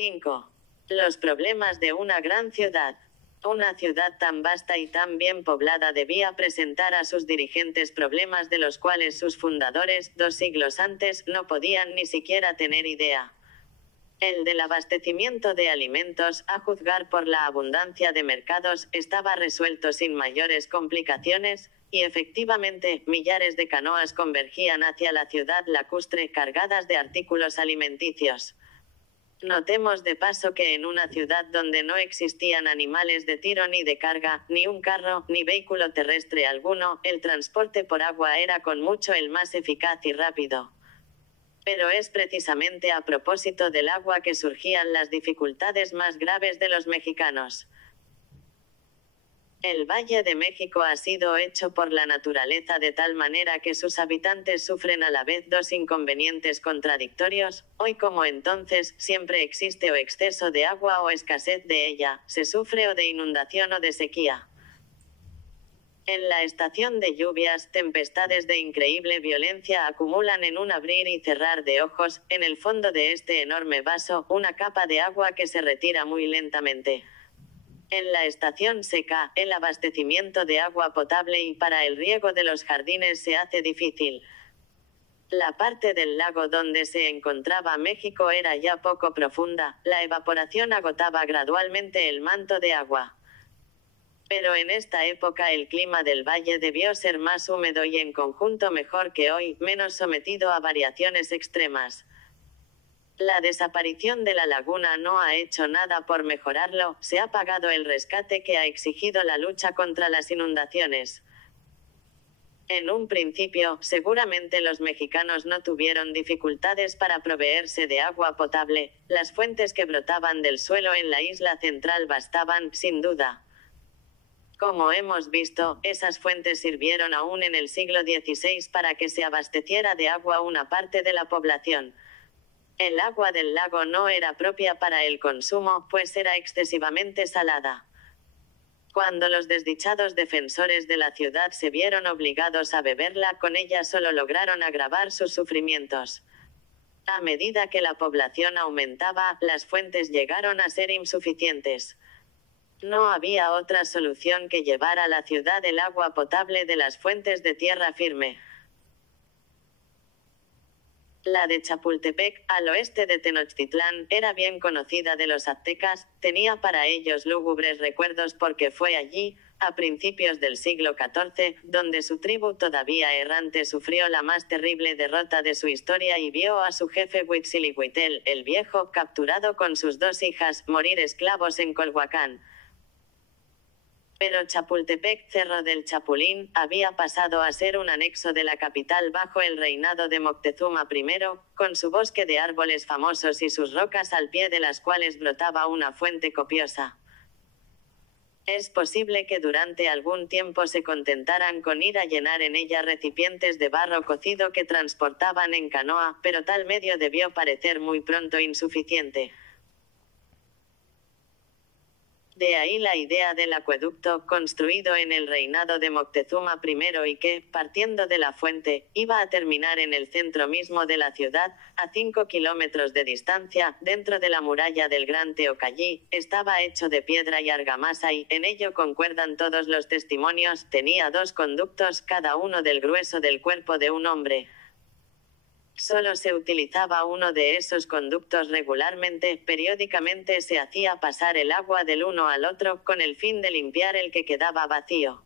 5. Los problemas de una gran ciudad. Una ciudad tan vasta y tan bien poblada debía presentar a sus dirigentes problemas de los cuales sus fundadores, 2 siglos antes, no podían ni siquiera tener idea. El del abastecimiento de alimentos, a juzgar por la abundancia de mercados, estaba resuelto sin mayores complicaciones, y efectivamente, millares de canoas convergían hacia la ciudad lacustre cargadas de artículos alimenticios. Notemos de paso que en una ciudad donde no existían animales de tiro ni de carga, ni un carro, ni vehículo terrestre alguno, el transporte por agua era con mucho el más eficaz y rápido. Pero es precisamente a propósito del agua que surgían las dificultades más graves de los mexicanos. El Valle de México ha sido hecho por la naturaleza de tal manera que sus habitantes sufren a la vez 2 inconvenientes contradictorios. Hoy como entonces, siempre existe o exceso de agua o escasez de ella, se sufre o de inundación o de sequía. En la estación de lluvias, tempestades de increíble violencia acumulan en un abrir y cerrar de ojos, en el fondo de este enorme vaso, una capa de agua que se retira muy lentamente. En la estación seca, el abastecimiento de agua potable y para el riego de los jardines se hace difícil. La parte del lago donde se encontraba México era ya poco profunda, la evaporación agotaba gradualmente el manto de agua. Pero en esta época el clima del valle debió ser más húmedo y en conjunto mejor que hoy, menos sometido a variaciones extremas. La desaparición de la laguna no ha hecho nada por mejorarlo, se ha pagado el rescate que ha exigido la lucha contra las inundaciones. En un principio, seguramente los mexicanos no tuvieron dificultades para proveerse de agua potable, las fuentes que brotaban del suelo en la isla central bastaban, sin duda. Como hemos visto, esas fuentes sirvieron aún en el siglo XVI para que se abasteciera de agua una parte de la población. El agua del lago no era propia para el consumo, pues era excesivamente salada. Cuando los desdichados defensores de la ciudad se vieron obligados a beberla, con ella solo lograron agravar sus sufrimientos. A medida que la población aumentaba, las fuentes llegaron a ser insuficientes. No había otra solución que llevar a la ciudad el agua potable de las fuentes de tierra firme. La de Chapultepec, al oeste de Tenochtitlán, era bien conocida de los aztecas, tenía para ellos lúgubres recuerdos porque fue allí, a principios del siglo XIV, donde su tribu todavía errante sufrió la más terrible derrota de su historia y vio a su jefe Huitzilihuitl, el Viejo, capturado con sus 2 hijas, morir esclavos en Colhuacán. Pero Chapultepec, Cerro del Chapulín, había pasado a ser un anexo de la capital bajo el reinado de Moctezuma I, con su bosque de árboles famosos y sus rocas al pie de las cuales brotaba una fuente copiosa. Es posible que durante algún tiempo se contentaran con ir a llenar en ella recipientes de barro cocido que transportaban en canoa, pero tal medio debió parecer muy pronto insuficiente. De ahí la idea del acueducto, construido en el reinado de Moctezuma I y que, partiendo de la fuente, iba a terminar en el centro mismo de la ciudad, a 5 kilómetros de distancia, dentro de la muralla del Gran Teocallí, estaba hecho de piedra y argamasa y, en ello concuerdan todos los testimonios, tenía 2 conductos, cada uno del grueso del cuerpo de un hombre. Solo se utilizaba uno de esos conductos regularmente, periódicamente se hacía pasar el agua del uno al otro, con el fin de limpiar el que quedaba vacío.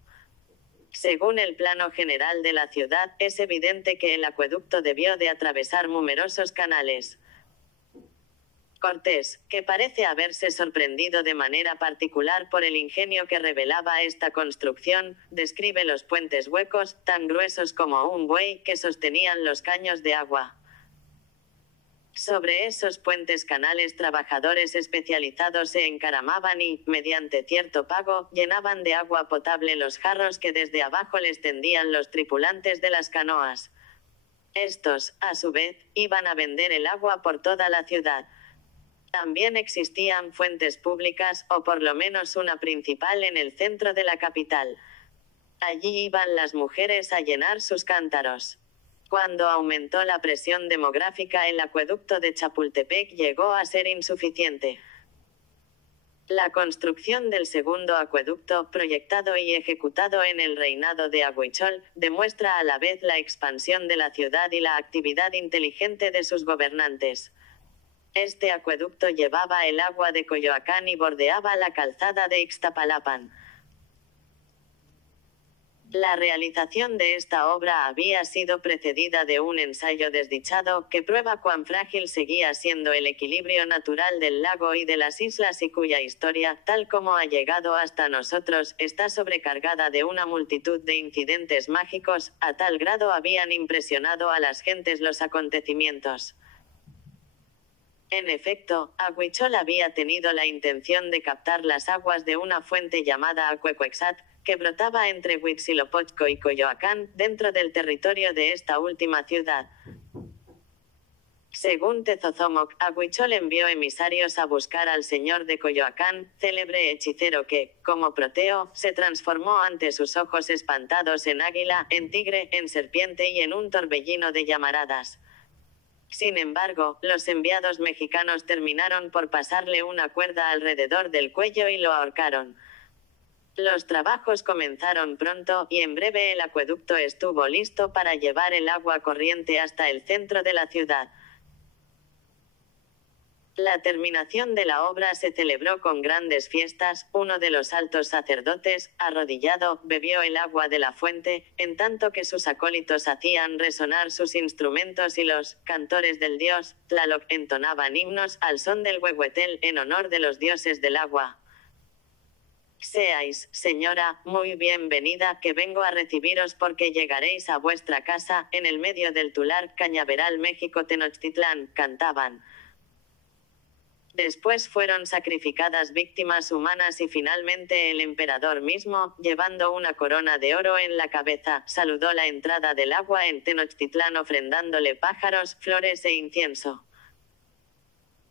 Según el plano general de la ciudad, es evidente que el acueducto debió de atravesar numerosos canales. Cortés, que parece haberse sorprendido de manera particular por el ingenio que revelaba esta construcción, describe los puentes huecos, tan gruesos como un buey, que sostenían los caños de agua. Sobre esos puentes canales trabajadores especializados se encaramaban y, mediante cierto pago, llenaban de agua potable los jarros que desde abajo les tendían los tripulantes de las canoas. Estos, a su vez, iban a vender el agua por toda la ciudad. También existían fuentes públicas, o por lo menos una principal en el centro de la capital. Allí iban las mujeres a llenar sus cántaros. Cuando aumentó la presión demográfica, el acueducto de Chapultepec llegó a ser insuficiente. La construcción del segundo acueducto, proyectado y ejecutado en el reinado de Huichol, demuestra a la vez la expansión de la ciudad y la actividad inteligente de sus gobernantes. Este acueducto llevaba el agua de Coyoacán y bordeaba la calzada de Ixtapalapan. La realización de esta obra había sido precedida de un ensayo desdichado que prueba cuán frágil seguía siendo el equilibrio natural del lago y de las islas y cuya historia, tal como ha llegado hasta nosotros, está sobrecargada de una multitud de incidentes mágicos. A tal grado habían impresionado a las gentes los acontecimientos. En efecto, Huichol había tenido la intención de captar las aguas de una fuente llamada Acuecuexat, que brotaba entre Huitzilopochtli y Coyoacán, dentro del territorio de esta última ciudad. Según Tezozomoc, Huichol envió emisarios a buscar al señor de Coyoacán, célebre hechicero que, como Proteo, se transformó ante sus ojos espantados en águila, en tigre, en serpiente y en un torbellino de llamaradas. Sin embargo, los enviados mexicanos terminaron por pasarle una cuerda alrededor del cuello y lo ahorcaron. Los trabajos comenzaron pronto, y en breve el acueducto estuvo listo para llevar el agua corriente hasta el centro de la ciudad. La terminación de la obra se celebró con grandes fiestas. Uno de los altos sacerdotes, arrodillado, bebió el agua de la fuente, en tanto que sus acólitos hacían resonar sus instrumentos y los cantores del dios Tlaloc entonaban himnos al son del huehuetel en honor de los dioses del agua. Seáis, señora, muy bienvenida, que vengo a recibiros porque llegaréis a vuestra casa, en el medio del Tular, Cañaveral, México, Tenochtitlán, cantaban. Después fueron sacrificadas víctimas humanas y finalmente el emperador mismo, llevando una corona de oro en la cabeza, saludó la entrada del agua en Tenochtitlán ofrendándole pájaros, flores e incienso.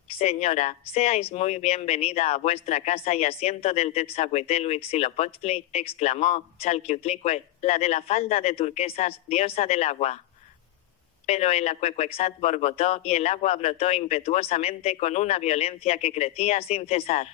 Señora, seáis muy bienvenida a vuestra casa y asiento del Tetzahuitl Huitzilopochtli, exclamó Chalquiutlicue, la de la falda de turquesas, diosa del agua. Pero el Acuecuexat borbotó, y el agua brotó impetuosamente con una violencia que crecía sin cesar.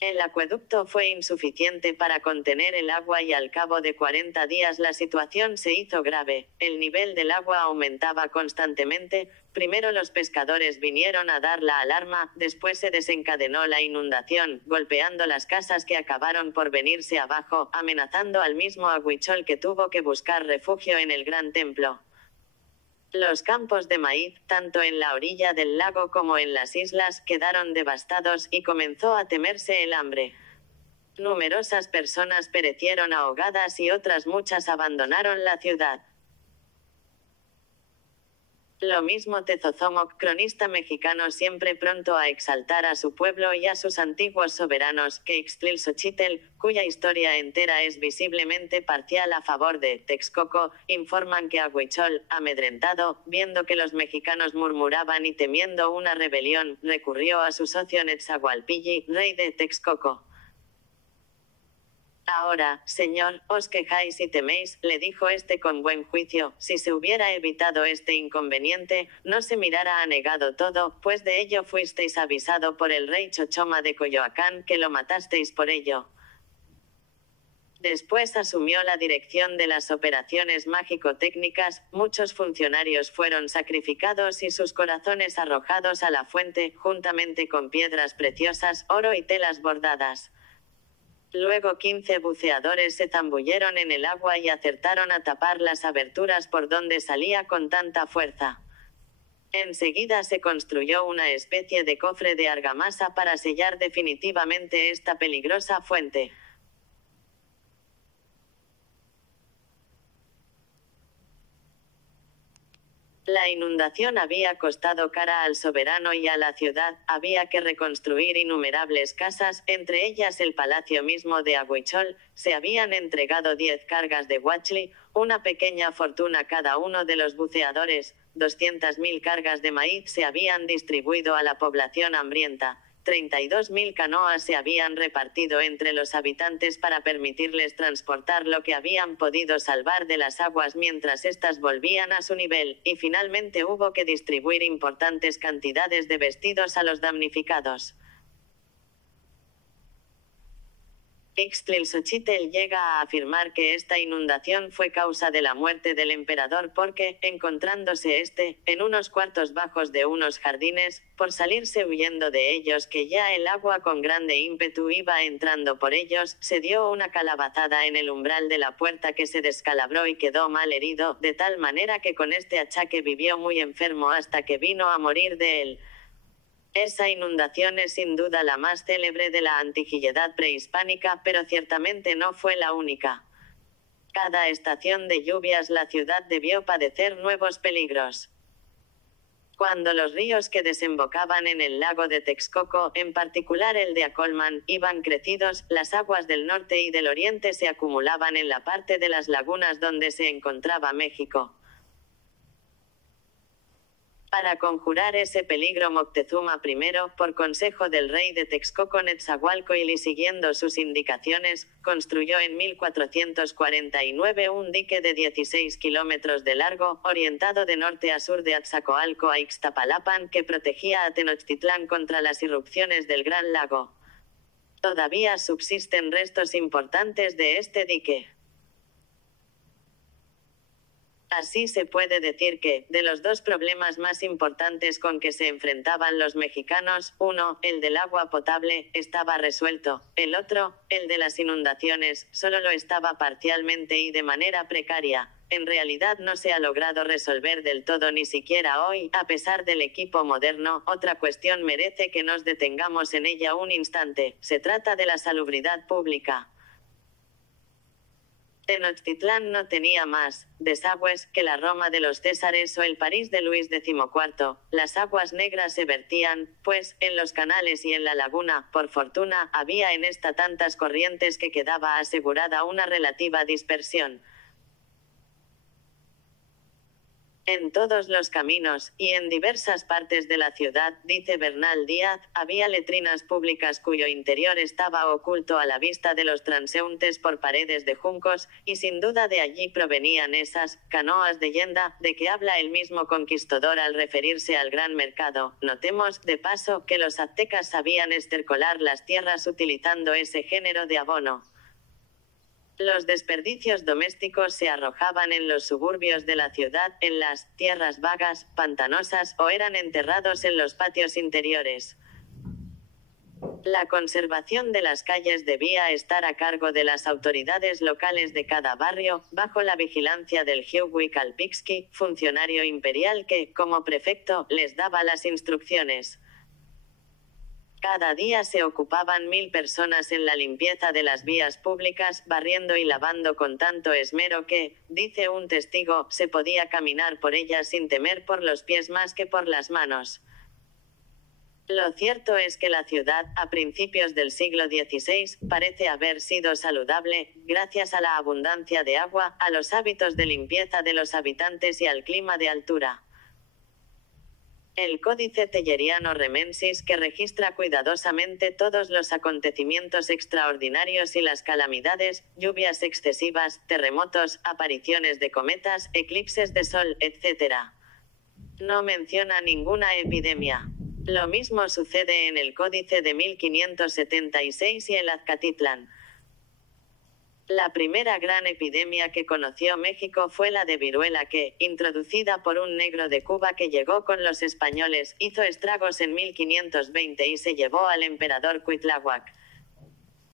El acueducto fue insuficiente para contener el agua y al cabo de 40 días la situación se hizo grave. El nivel del agua aumentaba constantemente. Primero los pescadores vinieron a dar la alarma, después se desencadenó la inundación, golpeando las casas que acabaron por venirse abajo, amenazando al mismo Huichol que tuvo que buscar refugio en el gran templo. Los campos de maíz, tanto en la orilla del lago como en las islas, quedaron devastados y comenzó a temerse el hambre. Numerosas personas perecieron ahogadas y otras muchas abandonaron la ciudad. Lo mismo Tezozomoc, cronista mexicano siempre pronto a exaltar a su pueblo y a sus antiguos soberanos, que Ixtlilxochitl, cuya historia entera es visiblemente parcial a favor de Texcoco, informan que Huichol, amedrentado, viendo que los mexicanos murmuraban y temiendo una rebelión, recurrió a su socio Netzahualpilli, rey de Texcoco. Ahora, señor, os quejáis y teméis, le dijo este con buen juicio, si se hubiera evitado este inconveniente, no se mirara anegado todo, pues de ello fuisteis avisado por el rey Chochoma de Coyoacán, que lo matasteis por ello. Después asumió la dirección de las operaciones mágico-técnicas, muchos funcionarios fueron sacrificados y sus corazones arrojados a la fuente, juntamente con piedras preciosas, oro y telas bordadas. Luego 15 buceadores se zambulleron en el agua y acertaron a tapar las aberturas por donde salía con tanta fuerza. Enseguida se construyó una especie de cofre de argamasa para sellar definitivamente esta peligrosa fuente. La inundación había costado cara al soberano y a la ciudad, había que reconstruir innumerables casas, entre ellas el palacio mismo de Huichol, se habían entregado 10 cargas de huachli, una pequeña fortuna cada uno de los buceadores, 200.000 cargas de maíz se habían distribuido a la población hambrienta, 32.000 canoas se habían repartido entre los habitantes para permitirles transportar lo que habían podido salvar de las aguas mientras éstas volvían a su nivel, y finalmente hubo que distribuir importantes cantidades de vestidos a los damnificados. Ixtlilxochitl llega a afirmar que esta inundación fue causa de la muerte del emperador porque, encontrándose en unos cuartos bajos de unos jardines, por salirse huyendo de ellos que ya el agua con grande ímpetu iba entrando por ellos, se dio una calabazada en el umbral de la puerta que se descalabró y quedó mal herido, de tal manera que con este achaque vivió muy enfermo hasta que vino a morir de él. Esa inundación es sin duda la más célebre de la antigüedad prehispánica, pero ciertamente no fue la única. Cada estación de lluvias la ciudad debió padecer nuevos peligros. Cuando los ríos que desembocaban en el lago de Texcoco, en particular el de Acolman, iban crecidos, las aguas del norte y del oriente se acumulaban en la parte de las lagunas donde se encontraba México. Para conjurar ese peligro Moctezuma I, por consejo del rey de Texcoco Netzahualcoyotl y siguiendo sus indicaciones, construyó en 1449 un dique de 16 kilómetros de largo, orientado de norte a sur de Atzacoalco a Ixtapalapan, que protegía a Tenochtitlán contra las irrupciones del Gran Lago. Todavía subsisten restos importantes de este dique. Así se puede decir que, de los dos problemas más importantes con que se enfrentaban los mexicanos, uno, el del agua potable, estaba resuelto; el otro, el de las inundaciones, solo lo estaba parcialmente y de manera precaria. En realidad no se ha logrado resolver del todo ni siquiera hoy, a pesar del equipo moderno. Otra cuestión merece que nos detengamos en ella un instante: se trata de la salubridad pública. Tenochtitlán no tenía más desagües que la Roma de los Césares o el París de Luis XIV. Las aguas negras se vertían, pues, en los canales y en la laguna. Por fortuna, había en esta tantas corrientes que quedaba asegurada una relativa dispersión. En todos los caminos, y en diversas partes de la ciudad, dice Bernal Díaz, había letrinas públicas cuyo interior estaba oculto a la vista de los transeúntes por paredes de juncos, y sin duda de allí provenían esas canoas de leyenda, de que habla el mismo conquistador al referirse al gran mercado. Notemos, de paso, que los aztecas sabían estercolar las tierras utilizando ese género de abono. Los desperdicios domésticos se arrojaban en los suburbios de la ciudad, en las tierras vagas, pantanosas, o eran enterrados en los patios interiores. La conservación de las calles debía estar a cargo de las autoridades locales de cada barrio, bajo la vigilancia del Huihui Calpixki, funcionario imperial que, como prefecto, les daba las instrucciones. Cada día se ocupaban 1000 personas en la limpieza de las vías públicas, barriendo y lavando con tanto esmero que, dice un testigo, se podía caminar por ellas sin temer por los pies más que por las manos. Lo cierto es que la ciudad, a principios del siglo XVI, parece haber sido saludable, gracias a la abundancia de agua, a los hábitos de limpieza de los habitantes y al clima de altura. El Códice Telleriano Remensis, que registra cuidadosamente todos los acontecimientos extraordinarios y las calamidades, lluvias excesivas, terremotos, apariciones de cometas, eclipses de sol, etc., no menciona ninguna epidemia. Lo mismo sucede en el Códice de 1576 y el Azcatitlán. La primera gran epidemia que conoció México fue la de viruela que, introducida por un negro de Cuba que llegó con los españoles, hizo estragos en 1520 y se llevó al emperador Cuitláhuac.